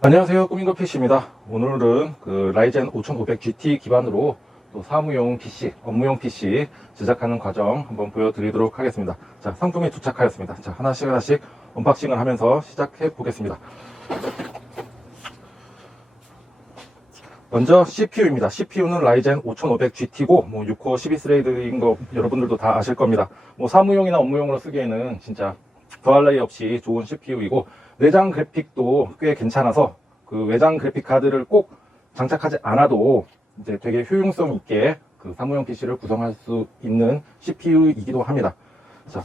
안녕하세요, 꾸민거 PC입니다. 오늘은 그 라이젠 5500GT 기반으로 또 사무용 PC, 업무용 PC 제작하는 과정 한번 보여드리도록 하겠습니다. 자, 상품이 도착하였습니다. 자, 하나씩 언박싱을 하면서 시작해 보겠습니다. 먼저 CPU입니다. CPU는 라이젠 5500GT고 6코어 12스레이드인 거 여러분들도 다 아실 겁니다. 사무용이나 업무용으로 쓰기에는 진짜 더할 나위 없이 좋은 CPU이고, 내장 그래픽도 꽤 괜찮아서 그 외장 그래픽 카드를 꼭 장착하지 않아도 이제 되게 효용성 있게 그 사무용 PC를 구성할 수 있는 CPU이기도 합니다. 자,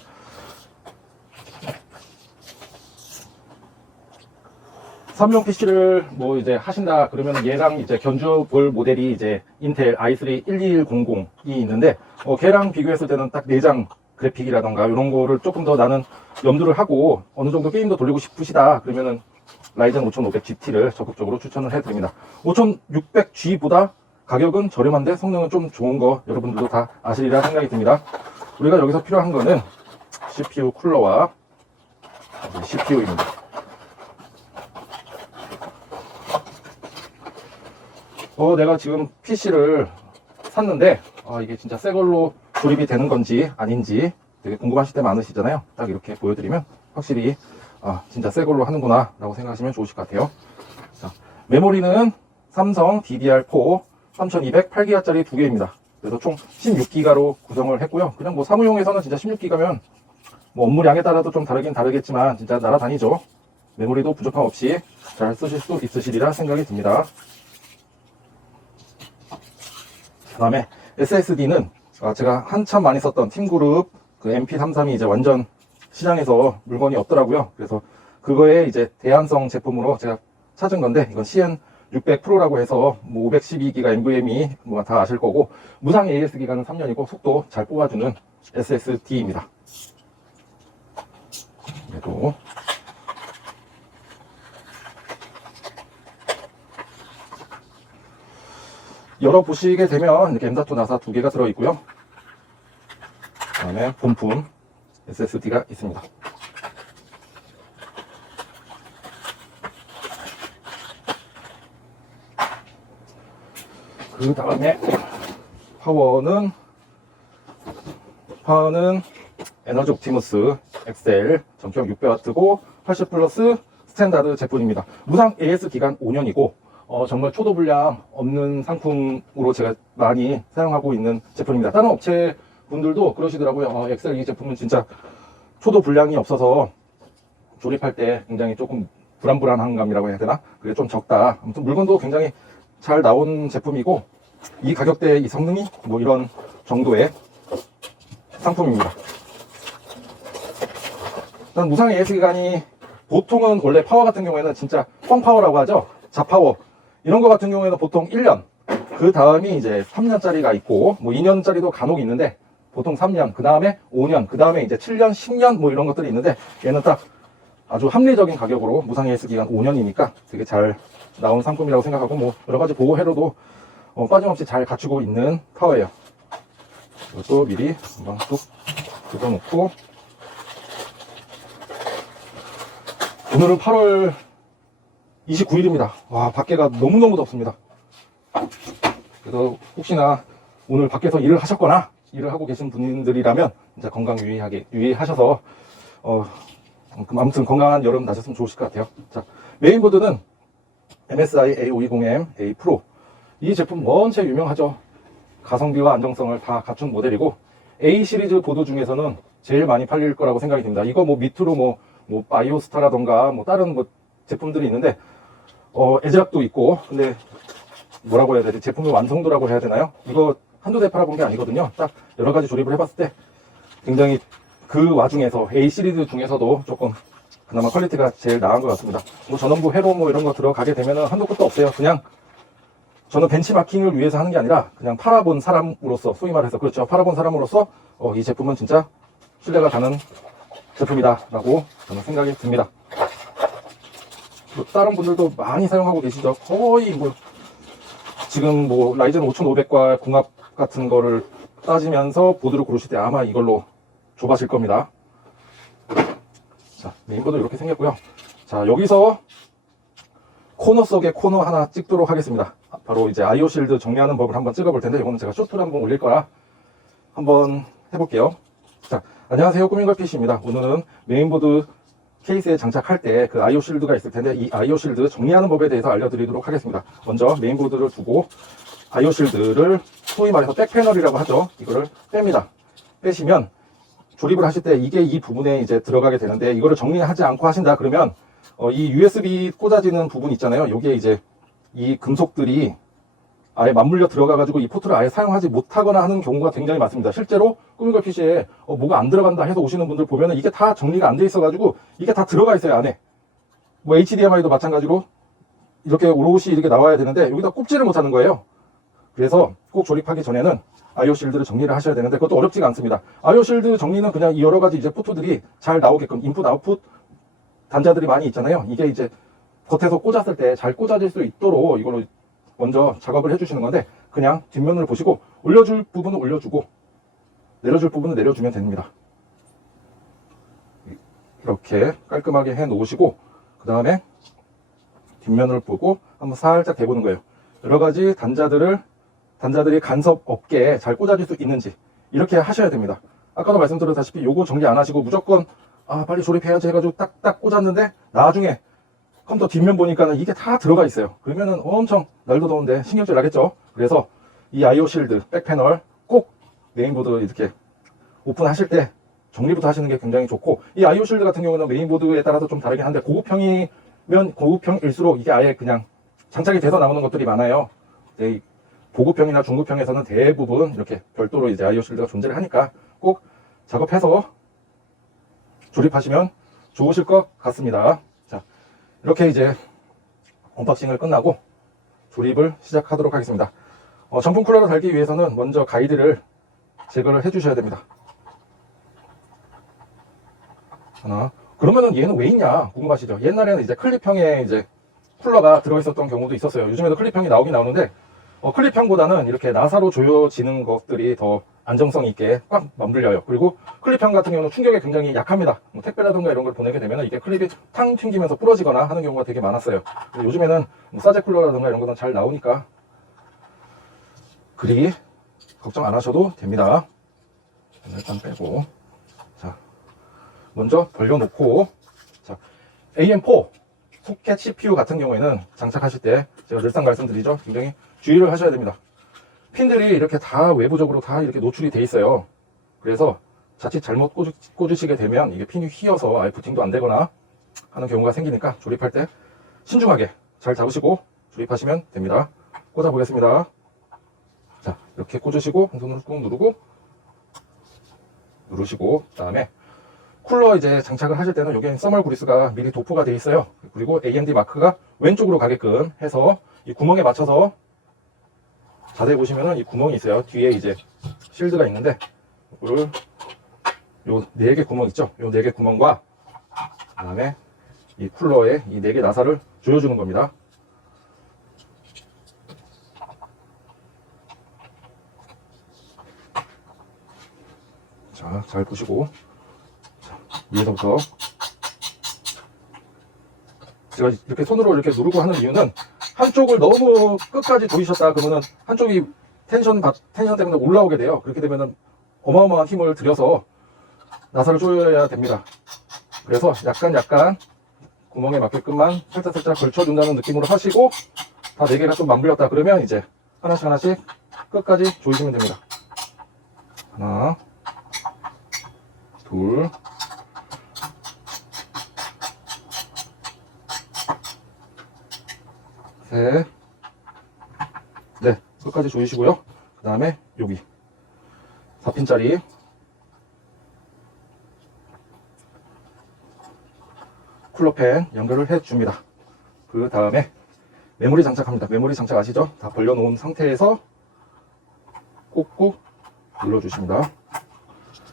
사무용 PC를 이제 하신다 그러면 얘랑 이제 견주어 볼 모델이 이제 인텔 i3 12100이 있는데, 걔랑 비교했을 때는 딱 내장 그래픽이라던가 이런 거를 조금 더 나는 염두를 하고 어느 정도 게임도 돌리고 싶으시다 그러면은 라이젠 5500GT를 적극적으로 추천을 해드립니다. 5600G보다 가격은 저렴한데 성능은 좀 좋은 거 여러분들도 다 아시리라 생각이 듭니다. 우리가 여기서 필요한 거는 CPU 쿨러와 CPU입니다. 내가 지금 PC를 샀는데 이게 진짜 새 걸로 조립이 되는 건지 아닌지 되게 궁금하실 때 많으시잖아요. 딱 이렇게 보여드리면 확실히 진짜 새 걸로 하는구나 라고 생각하시면 좋으실 것 같아요. 자, 메모리는 삼성 DDR4 3200 8기가짜리 두 개입니다. 그래서 총 16기가로 구성을 했고요. 그냥 사무용에서는 진짜 16기가면 업무량에 따라도 좀 다르긴 다르겠지만 진짜 날아다니죠. 메모리도 부족함 없이 잘 쓰실 수 있으시리라 생각이 듭니다. 그 다음에 SSD는 제가 한참 많이 썼던 팀그룹 그 MP33이 이제 완전 시장에서 물건이 없더라고요. 그래서 그거에 이제 대안성 제품으로 제가 찾은 건데, 이건 CN600 프로라고 해서 512기가 NVMe 다 아실 거고, 무상 AS 기간은 3년이고 속도 잘 뽑아주는 SSD입니다. 그래도 열어보시게 되면 이렇게 M.2 나사 두 개가 들어있고요. 그 다음에 본품 SSD가 있습니다. 그 다음에 파워는 에너지 옵티머스 XL 전격 600W고 80 플러스 스탠다드 제품입니다. 무상 AS 기간 5년이고 정말 초도 불량 없는 상품으로 제가 많이 사용하고 있는 제품입니다. 다른 업체 분들도 그러시더라고요. 엑셀 이 제품은 진짜 초도 불량이 없어서 조립할 때 굉장히 조금 불안불안한 감이라고 해야 되나? 그게 좀 적다. 아무튼 물건도 굉장히 잘 나온 제품이고, 이 가격대에 이 성능이 이런 정도의 상품입니다. 일단 무상 AS 기간이 보통은 원래 파워 같은 경우에는 진짜 뻥파워라고 하죠. 자파워 이런 거 같은 경우에는 보통 1년, 그 다음이 이제 3년짜리가 있고 2년짜리도 간혹 있는데 보통 3년, 그 다음에 5년, 그 다음에 이제 7년, 10년 이런 것들이 있는데, 얘는 딱 아주 합리적인 가격으로 무상 AS 기간 5년이니까 되게 잘 나온 상품이라고 생각하고, 여러 가지 보호 회로도 빠짐없이 잘 갖추고 있는 파워예요. 이것도 미리 한번 뚝 뜯어놓고, 오늘은 8월 29일입니다. 와, 밖에가 너무너무 덥습니다. 그래서 혹시나 오늘 밖에서 일을 하셨거나 일을 하고 계신 분들이라면 진짜 건강 유의하셔서 아무튼 건강한 여름 나셨으면 좋으실 것 같아요. 자, 메인보드는 MSI A520M A 프로. 이 제품 원체 유명하죠. 가성비와 안정성을 다 갖춘 모델이고, A 시리즈 보드 중에서는 제일 많이 팔릴 거라고 생각이 듭니다. 이거 밑으로 바이오스타라던가 다른 제품들이 있는데 애작도 있고, 근데 뭐라고 해야 되지? 제품의 완성도라고 해야 되나요? 이거 한두 대 팔아본 게 아니거든요. 딱 여러 가지 조립을 해봤을 때 굉장히 그 와중에서 A 시리즈 중에서도 조금 그나마 퀄리티가 제일 나은 것 같습니다. 전원부 회로 이런 거 들어가게 되면은 한도 끝도 없어요. 그냥 저는 벤치마킹을 위해서 하는 게 아니라 그냥 팔아본 사람으로서, 소위 말해서 그렇죠. 팔아본 사람으로서 이 제품은 진짜 신뢰가 가는 제품이다 라고 저는 생각이 듭니다. 다른 분들도 많이 사용하고 계시죠. 거의 지금 라이젠 5500과 궁합 같은 거를 따지면서 보드를 고르실 때 아마 이걸로 좁아질 겁니다. 자, 메인보드 이렇게 생겼고요. 자, 여기서 코너 속에 코너 하나 찍도록 하겠습니다. 바로 이제 IO 실드 정리하는 법을 한번 찍어 볼 텐데, 이거는 제가 쇼트를 한번 올릴 거라 한번 해볼게요. 자, 안녕하세요. 꾸민걸 PC입니다. 오늘은 메인보드 케이스에 장착할 때 그 IO 실드가 있을 텐데, 이 IO 실드 정리하는 법에 대해서 알려드리도록 하겠습니다. 먼저 메인보드를 두고 IO 실드를 소위 말해서 백패널이라고 하죠. 이거를 뺍니다. 빼시면 조립을 하실 때 이게 이 부분에 이제 들어가게 되는데, 이거를 정리하지 않고 하신다 그러면 이 USB 꽂아지는 부분 있잖아요. 요게 이제 이 금속들이 아예 맞물려 들어가가지고 이 포트를 아예 사용하지 못하거나 하는 경우가 굉장히 많습니다. 실제로 꾸미걸 PC에 뭐가 안 들어간다 해서 오시는 분들 보면은 이게 다 정리가 안 돼 있어가지고 이게 다 들어가 있어요, 안에. 뭐 HDMI도 마찬가지로 이렇게 오롯이 이렇게 나와야 되는데 여기다 꼽지를 못하는 거예요. 그래서 꼭 조립하기 전에는 IO 실드를 정리를 하셔야 되는데, 그것도 어렵지가 않습니다. IO 실드 정리는 그냥 여러 가지 이제 포트들이 잘 나오게끔 인풋 아웃풋 단자들이 많이 있잖아요. 이게 이제 겉에서 꽂았을 때 잘 꽂아질 수 있도록 이걸로 먼저 작업을 해주시는 건데, 그냥 뒷면을 보시고 올려줄 부분은 올려주고 내려줄 부분은 내려주면 됩니다. 이렇게 깔끔하게 해 놓으시고, 그 다음에 뒷면을 보고 한번 살짝 대보는 거예요. 여러 가지 단자들이 간섭 없게 잘 꽂아질 수 있는지 이렇게 하셔야 됩니다. 아까도 말씀드렸다시피 요거 정리 안 하시고 무조건 빨리 조립해야지 해가지고 딱딱 꽂았는데 나중에 컴퓨터 뒷면 보니까는 이게 다 들어가 있어요. 그러면은 엄청 날도 더운데 신경질 나겠죠. 그래서 이 IO 실드 백패널 꼭 메인보드 이렇게 오픈하실 때 정리부터 하시는 게 굉장히 좋고, 이 IO 실드 같은 경우는 메인보드에 따라서 좀 다르긴 한데, 고급형이면 고급형일수록 이게 아예 그냥 장착이 돼서 나오는 것들이 많아요. 이 보급형이나 중급형에서는 대부분 이렇게 별도로 이제 IO 실드가 존재를 하니까 꼭 작업해서 조립하시면 좋으실 것 같습니다. 자, 이렇게 이제 언박싱을 끝나고 조립을 시작하도록 하겠습니다. 정품 쿨러를 달기 위해서는 먼저 가이드를 제거를 해 주셔야 됩니다. 하나. 그러면은 얘는 왜 있냐 궁금하시죠? 옛날에는 이제 클립형에 이제 쿨러가 들어있었던 경우도 있었어요. 요즘에도 클립형이 나오긴 나오는데, 클립형보다는 이렇게 나사로 조여지는 것들이 더 안정성 있게 꽉 맞물려요. 그리고 클립형 같은 경우는 충격에 굉장히 약합니다. 뭐 택배라든가 이런 걸 보내게 되면 이게 클립이 탕 튕기면서 부러지거나 하는 경우가 되게 많았어요. 요즘에는 뭐 사제 쿨러라든가 이런 거는 잘 나오니까 그리 걱정 안 하셔도 됩니다. 일단 빼고, 자, 먼저 벌려놓고, 자, AM4 소켓 CPU 같은 경우에는 장착하실 때 제가 늘상 말씀드리죠. 굉장히 주의를 하셔야 됩니다. 핀들이 이렇게 다 외부적으로 다 이렇게 노출이 돼 있어요. 그래서 자칫 잘못 꽂으시게 되면 이게 핀이 휘어서 아예 부팅도 안 되거나 하는 경우가 생기니까 조립할 때 신중하게 잘 잡으시고 조립하시면 됩니다. 꽂아 보겠습니다. 자, 이렇게 꽂으시고 한 손으로 꾹 누르시고, 그 다음에 쿨러 이제 장착을 하실 때는 여기에 써멀 그리스가 미리 도포가 되어 있어요. 그리고 AMD 마크가 왼쪽으로 가게끔 해서 이 구멍에 맞춰서, 자세히 보시면은 이 구멍이 있어요. 뒤에 이제 실드가 있는데, 이거를 요 4개 구멍 있죠? 요 4개 구멍과 그 다음에 이 쿨러에 이 4개 나사를 조여주는 겁니다. 자, 잘 보시고, 위에서부터 제가 이렇게 손으로 이렇게 누르고 하는 이유는, 한쪽을 너무 끝까지 조이셨다 그러면은 한쪽이 텐션 때문에 올라오게 돼요. 그렇게 되면은 어마어마한 힘을 들여서 나사를 조여야 됩니다. 그래서 약간 구멍에 맞게끔만 살짝 걸쳐준다는 느낌으로 하시고, 다 4개가 좀 맞물렸다 그러면 이제 하나씩 끝까지 조이시면 됩니다. 하나, 둘, 셋, 넷. 끝까지 조이시고요. 그 다음에 여기 4핀짜리 쿨러팬 연결을 해 줍니다. 그 다음에 메모리 장착합니다. 메모리 장착 아시죠? 다 벌려놓은 상태에서 꾹꾹 눌러주십니다.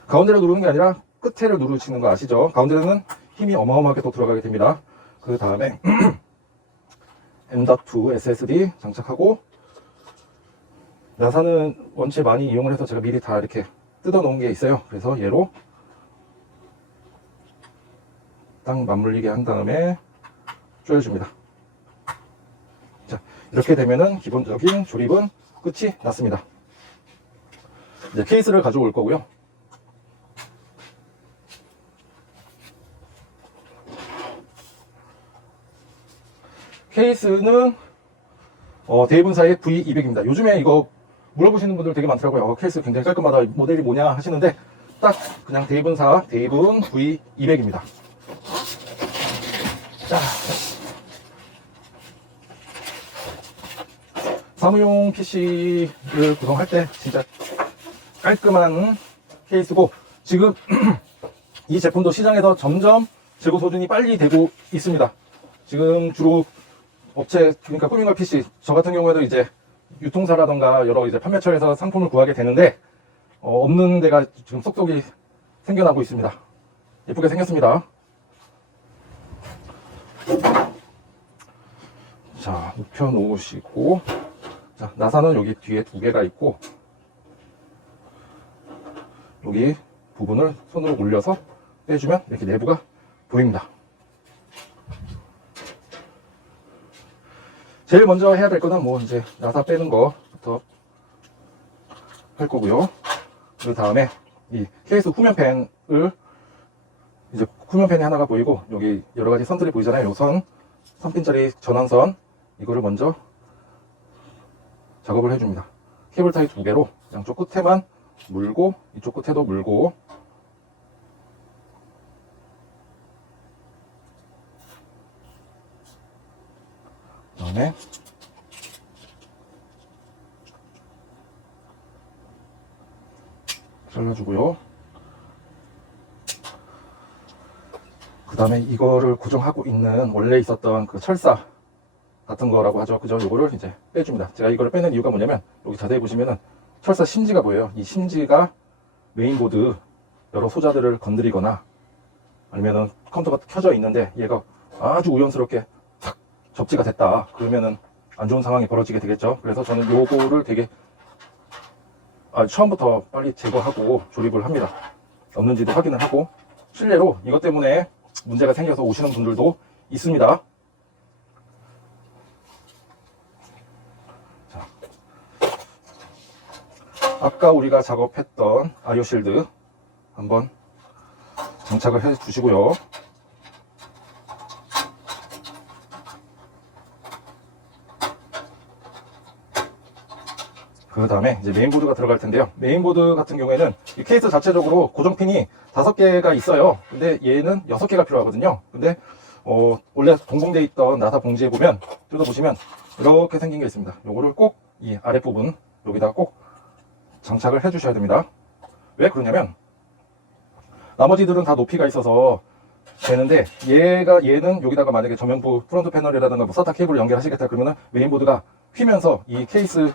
가운데를 누르는 게 아니라 끝에를 누르시는 거 아시죠? 가운데는 힘이 어마어마하게 또 들어가게 됩니다. 그 다음에 M.2 SSD 장착하고, 나사는 원체 많이 이용을 해서 제가 미리 다 이렇게 뜯어 놓은 게 있어요. 그래서 얘로 딱 맞물리게 한 다음에 조여줍니다. 이렇게 되면은 기본적인 조립은 끝이 났습니다. 이제 케이스를 가져올 거고요. 케이스는 대이븐사의 V200입니다. 요즘에 이거 물어보시는 분들 되게 많더라고요. 케이스 굉장히 깔끔하다. 모델이 뭐냐 하시는데 딱 그냥 대이븐사 대이븐 V200입니다. 자, 사무용 PC를 구성할 때 진짜 깔끔한 케이스고, 지금 이 제품도 시장에서 점점 재고 소진이 빨리 되고 있습니다. 지금 주로 업체, 그러니까 꾸민걸 PC, 저 같은 경우에도 이제 유통사라던가 여러 이제 판매처에서 상품을 구하게 되는데 없는 데가 지금 쏙쏙이 생겨나고 있습니다. 예쁘게 생겼습니다. 자, 눕혀 놓으시고, 자, 나사는 여기 뒤에 2개가 있고, 여기 부분을 손으로 올려서 빼주면 이렇게 내부가 보입니다. 제일 먼저 해야 될 거는 뭐 이제 나사 빼는 거부터 할 거고요. 그 다음에 이 케이스 후면팬을, 이제 후면팬이 하나가 보이고 여기 여러 가지 선들이 보이잖아요. 요 선, 3핀짜리 전원선, 이거를 먼저 작업을 해줍니다. 케이블 타이 2개로 양쪽 끝에만 물고 이쪽 끝에도 물고, 그 다음에 잘라주고요. 그 다음에 이거를 고정하고 있는 원래 있었던 그 철사 같은 거라고 하죠. 그죠? 이거를 이제 빼줍니다. 제가 이거를 빼는 이유가 뭐냐면 여기 자세히 보시면은 철사 심지가 보여요. 이 심지가 메인보드 여러 소자들을 건드리거나 아니면은 컴퓨터가 켜져 있는데 얘가 아주 우연스럽게 탁 접지가 됐다. 그러면은 안 좋은 상황이 벌어지게 되겠죠. 그래서 저는 요거를 되게 처음부터 빨리 제거하고 조립을 합니다. 없는지도 확인을 하고, 실례로 이것 때문에 문제가 생겨서 오시는 분들도 있습니다. 자, 아까 우리가 작업했던 아이오실드 한번 장착을 해 주시고요. 그 다음에 이제 메인보드가 들어갈 텐데요. 메인보드 같은 경우에는 이 케이스 자체적으로 고정핀이 5개가 있어요. 근데 얘는 6개가 필요하거든요. 근데 원래 동봉되어 있던 나사 봉지에 보면 뜯어보시면 이렇게 생긴 게 있습니다. 요거를 꼭 이 아랫부분 여기다가 꼭 장착을 해 주셔야 됩니다. 왜 그러냐면 나머지들은 다 높이가 있어서 되는데 얘는 여기다가 만약에 전면부 프론트 패널이라든가 뭐 SATA 케이블을 연결하시겠다 그러면은 메인보드가 휘면서 이 케이스랑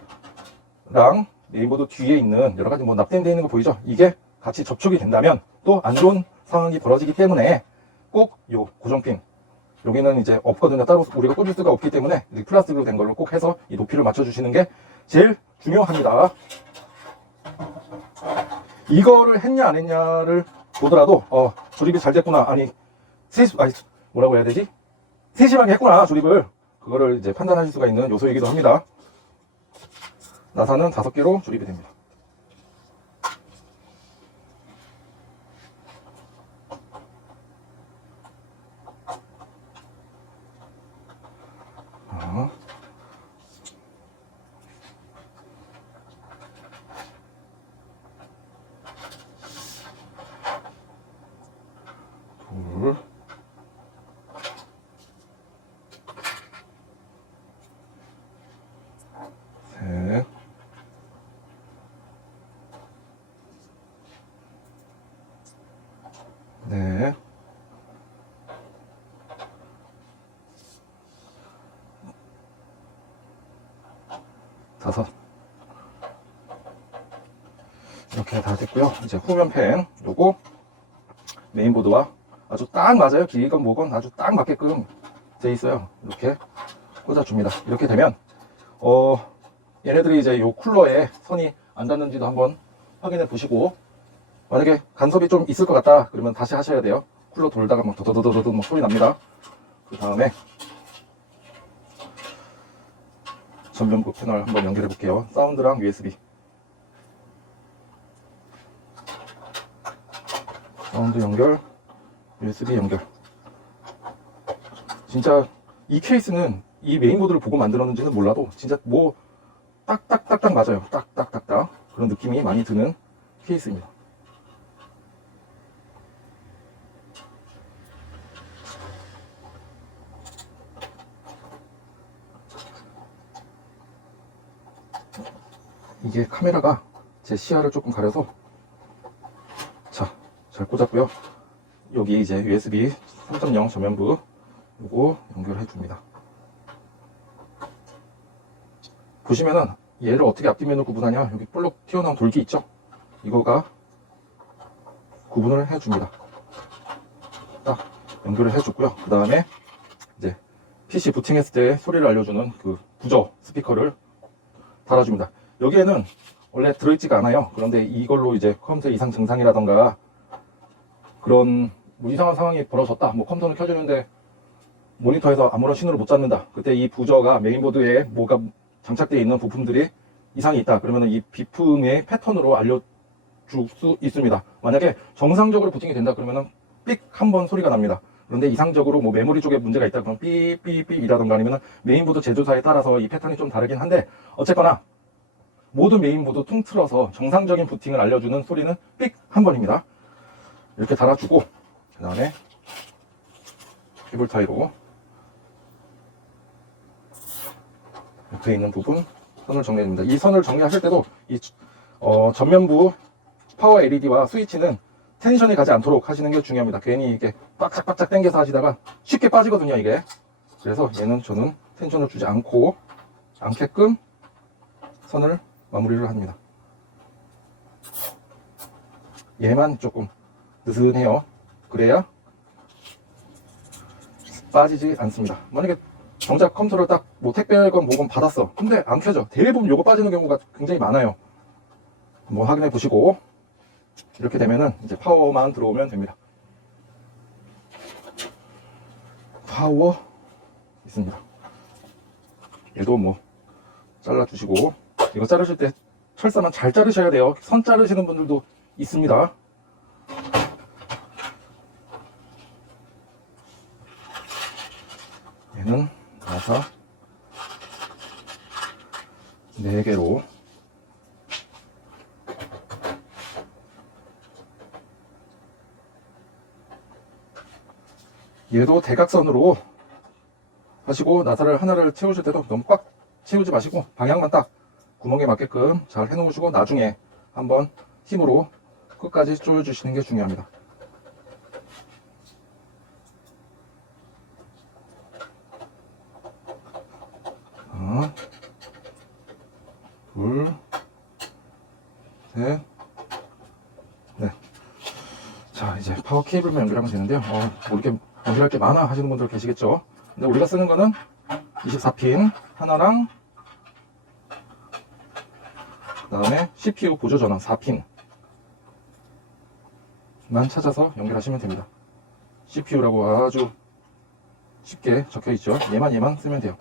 메인보드 뒤에 있는 여러 가지 뭐 납땜되어 있는 거 보이죠? 이게 같이 접촉이 된다면 또 안 좋은 상황이 벌어지기 때문에 꼭 요 고정핀, 여기는 이제 없거든요. 따로 우리가 꽂을 수가 없기 때문에 플라스틱으로 된 걸로 꼭 해서 이 높이를 맞춰주시는 게 제일 중요합니다. 이거를 했냐 안 했냐를 보더라도 조립이 잘 됐구나, 뭐라고 해야 되지? 세심하게 했구나 조립을, 그거를 이제 판단하실 수가 있는 요소이기도 합니다. 나사는 5개로 조립이 됩니다. 둘, 셋, 넷, 다섯. 이렇게 다 됐고요. 이제 후면팬 요거 메인보드와 아주 딱 맞아요. 길이건 뭐건 아주 딱 맞게끔 돼 있어요. 이렇게 꽂아줍니다. 이렇게 되면 얘네들이 이제 요 쿨러에 선이 안 닿는지도 한번 확인해 보시고, 만약에 간섭이 좀 있을 것 같다 그러면 다시 하셔야 돼요. 쿨러 돌다가 막 더더더더더 막 소리 납니다. 그 다음에 전면부 패널 한번 연결해 볼게요. 사운드랑 USB. 사운드 연결, USB 연결. 진짜 이 케이스는 이 메인보드를 보고 만들었는지는 몰라도 진짜 뭐 딱딱딱딱 맞아요. 딱딱딱딱 그런 느낌이 많이 드는 케이스입니다. 이게 카메라가 제 시야를 조금 가려서 자, 잘 꽂았고요. 여기 이제 USB 3.0 전면부 요거 연결해 줍니다. 보시면은 얘를 어떻게 앞뒷면으로 구분하냐, 여기 볼록 튀어나온 돌기 있죠? 이거가 구분을 해 줍니다. 딱 연결을 해 줬고요. 그 다음에 이제 PC 부팅했을 때 소리를 알려주는 그 부저 스피커를 달아줍니다. 여기에는 원래 들어있지가 않아요. 그런데 이걸로 이제 컴퓨터 이상 증상이라던가 그런 뭐 이상한 상황이 벌어졌다, 뭐 컴퓨터를 켜주는데 모니터에서 아무런 신호를 못 잡는다, 그때 이 부저가 메인보드에 뭐가 장착되어 있는 부품들이 이상이 있다, 그러면 이 비품의 패턴으로 알려줄 수 있습니다. 만약에 정상적으로 부팅이 된다 그러면 삑 한 번 소리가 납니다. 그런데 이상적으로 뭐 메모리 쪽에 문제가 있다 그러면 삐삐삐이라던가 아니면 메인보드 제조사에 따라서 이 패턴이 좀 다르긴 한데, 어쨌거나 모든 메인보드 통틀어서 정상적인 부팅을 알려주는 소리는 삑 한 번입니다. 이렇게 달아주고, 그 다음에 케이블 타이로 옆에 있는 부분 선을 정리해줍니다. 이 선을 정리하실 때도 이 전면부 파워 LED와 스위치는 텐션이 가지 않도록 하시는 게 중요합니다. 괜히 이렇게 빡짝빡짝 당겨서 하시다가 쉽게 빠지거든요, 이게. 그래서 얘는 저는 텐션을 주지 않게끔 선을 마무리를 합니다. 얘만 조금 느슨해요. 그래야 빠지지 않습니다. 만약에 정작 컴퓨터를 딱 뭐 택배건 뭐건 받았어, 근데 안 켜져. 대부분 요거 빠지는 경우가 굉장히 많아요. 한번 확인해 보시고, 이렇게 되면은 이제 파워만 들어오면 됩니다. 파워 있습니다. 얘도 뭐 잘라주시고, 이거 자르실 때 철사만 잘 자르셔야 돼요. 선 자르시는 분들도 있습니다. 얘는 나사 4개로 얘도 대각선으로 하시고, 나사를 하나를 채우실 때도 너무 꽉 채우지 마시고 방향만 딱 구멍에 맞게끔 잘 해놓으시고 나중에 한번 힘으로 끝까지 조여주시는 게 중요합니다. 하나, 둘, 셋, 넷. 자, 이제 파워 케이블만 연결하면 되는데요. 뭐 이렇게 연결할 게 많아 하시는 분들 계시겠죠. 근데 우리가 쓰는 거는 24핀 하나랑, 그 다음에 CPU 보조 전원 4핀만 찾아서 연결하시면 됩니다. CPU라고 아주 쉽게 적혀 있죠. 얘만 쓰면 돼요.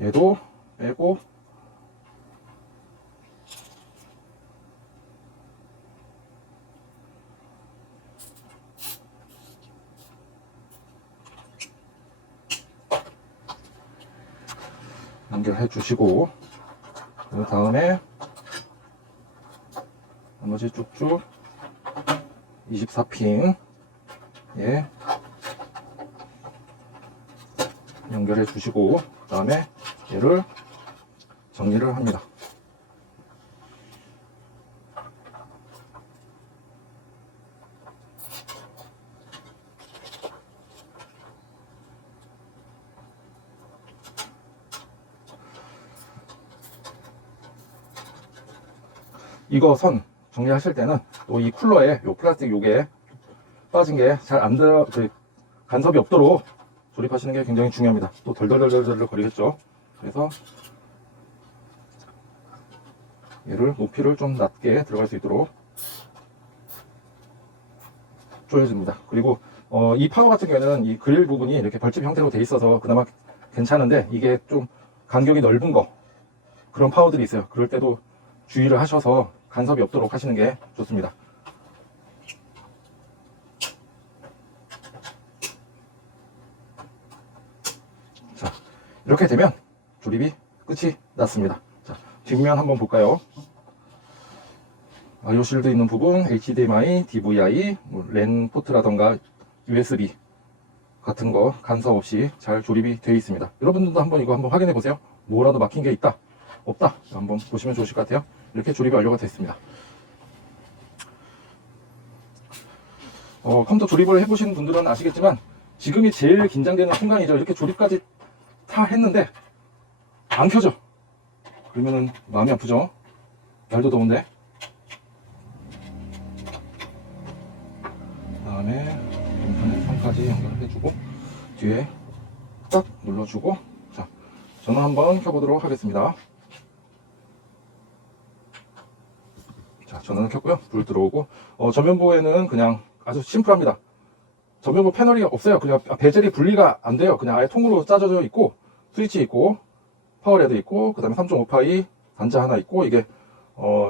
얘도 빼고, 연결해 주시고, 그 다음에 나머지 쭉쭉 24핀 예 연결해 주시고, 그 다음에 얘를 정리를 합니다. 이거 선 정리하실 때는 또 이 쿨러에 요 플라스틱 요게 빠진 게 잘 안 들어, 간섭이 없도록 조립하시는 게 굉장히 중요합니다. 또 덜덜덜덜 거리겠죠. 그래서 얘를 높이를 좀 낮게 들어갈 수 있도록 조여줍니다. 그리고 이 파워 같은 경우에는 이 그릴 부분이 이렇게 벌집 형태로 돼 있어서 그나마 괜찮은데, 이게 좀 간격이 넓은 거, 그런 파워들이 있어요. 그럴 때도 주의를 하셔서 간섭이 없도록 하시는 게 좋습니다. 자, 이렇게 되면 조립이 끝이 났습니다. 자, 뒷면 한번 볼까요? IO 실드 있는 부분, HDMI, DVI, 랜 포트라던가 USB 같은 거 간섭 없이 잘 조립이 되어 있습니다. 여러분들도 한번 이거 한번 확인해 보세요. 뭐라도 막힌 게 있다, 없다 한번 보시면 좋으실 것 같아요. 이렇게 조립이 완료가 됐습니다. 컴퓨터 조립을 해보신 분들은 아시겠지만 지금이 제일 긴장되는 순간이죠. 이렇게 조립까지 다 했는데 안 켜져. 그러면은 마음이 아프죠. 날도 더운데. 그 다음에 인터넷 선까지 연결해주고 뒤에 딱 눌러주고, 자, 저는 한번 켜보도록 하겠습니다. 자, 전원을 켰고요. 불 들어오고, 전면부에는 그냥 아주 심플합니다. 전면부 패널이 없어요. 그냥 베젤이 분리가 안 돼요. 그냥 아예 통으로 짜져져 있고, 스위치 있고, 파워레드 있고, 그 다음에 3.5파이 단자 하나 있고, 이게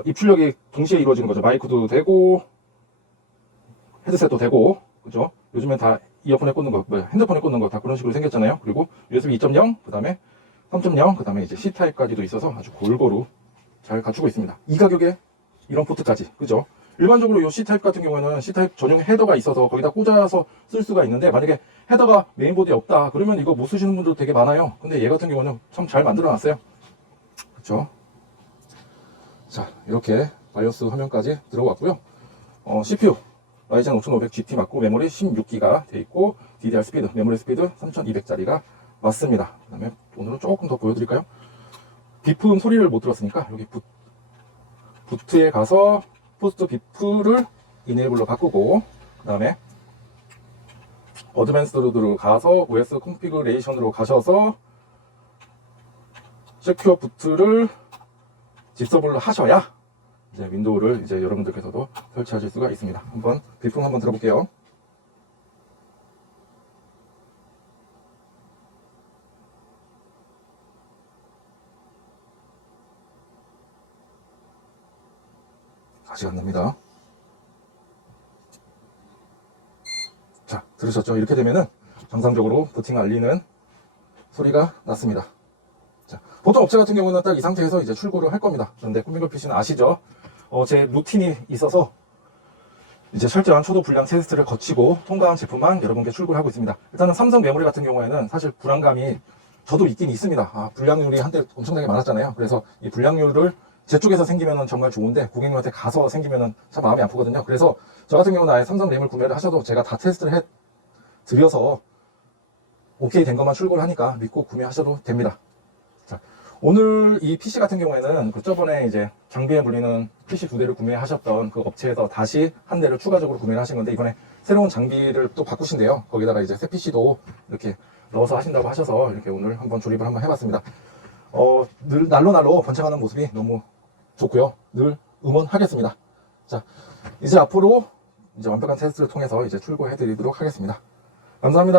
입출력이 동시에 이루어지는 거죠. 마이크도 되고 헤드셋도 되고, 그죠? 요즘엔 다 이어폰에 꽂는 거, 핸드폰에 꽂는 거 다 그런 식으로 생겼잖아요. 그리고 USB 2.0, 그 다음에 3.0, 그 다음에 이제 C타입까지도 있어서 아주 골고루 잘 갖추고 있습니다. 이 가격에 이런 포트까지, 그죠? 일반적으로 이 C타입 같은 경우에는 C타입 전용 헤더가 있어서 거기다 꽂아서 쓸 수가 있는데, 만약에 헤더가 메인보드에 없다 그러면 이거 못 쓰시는 분들 되게 많아요. 근데 얘 같은 경우는 참 잘 만들어 놨어요. 그쵸? 자, 이렇게 바이오스 화면까지 들어갔고요. CPU 라이젠 5500 GT 맞고 메모리 16기가 돼 있고, DDR 스피드, 메모리 스피드 3200짜리가 맞습니다. 그 다음에 오늘은 조금 더 보여드릴까요? 비품 소리를 못 들었으니까 여기 부트에 가서 포스트 비프를 이네이블로 바꾸고, 그 다음에 어드밴스드로 가서 OS 컨피그레이션으로 가셔서 세큐어 부트를 디서블로 하셔야 이제 윈도우를 이제 여러분들께서도 설치하실 수가 있습니다. 한번 비품 한번 들어볼게요. 아직 안 납니다. 자, 들으셨죠? 이렇게 되면은 정상적으로 부팅 알리는 소리가 났습니다. 자, 보통 업체 같은 경우는 딱 이 상태에서 이제 출고를 할 겁니다. 그런데 꿈민걸 PC는 아시죠? 제 루틴이 있어서 이제 철저한 초도 불량 테스트를 거치고 통과한 제품만 여러분께 출고를 하고 있습니다. 일단은 삼성 메모리 같은 경우에는 사실 불안감이 저도 있긴 있습니다. 불량률이 한때 엄청나게 많았잖아요. 그래서 이 불량률을 제 쪽에서 생기면은 정말 좋은데 고객님한테 가서 생기면은 참 마음이 아프거든요. 그래서 저 같은 경우는 아예 삼성 램을 구매를 하셔도 제가 다 테스트를 해 드려서 오케이 된 것만 출고를 하니까 믿고 구매하셔도 됩니다. 자, 오늘 이 PC 같은 경우에는 그 저번에 이제 장비에 물리는 PC 2대를 구매하셨던 그 업체에서 다시 한 대를 추가적으로 구매를 하신 건데, 이번에 새로운 장비를 또 바꾸신대요. 거기다가 이제 새 PC도 이렇게 넣어서 하신다고 하셔서 이렇게 오늘 한번 조립을 한번 해봤습니다. 늘 날로 번창하는 모습이 너무 좋고요. 늘 응원하겠습니다. 자, 이제 앞으로 이제 완벽한 테스트를 통해서 이제 출고해 드리도록 하겠습니다. 감사합니다.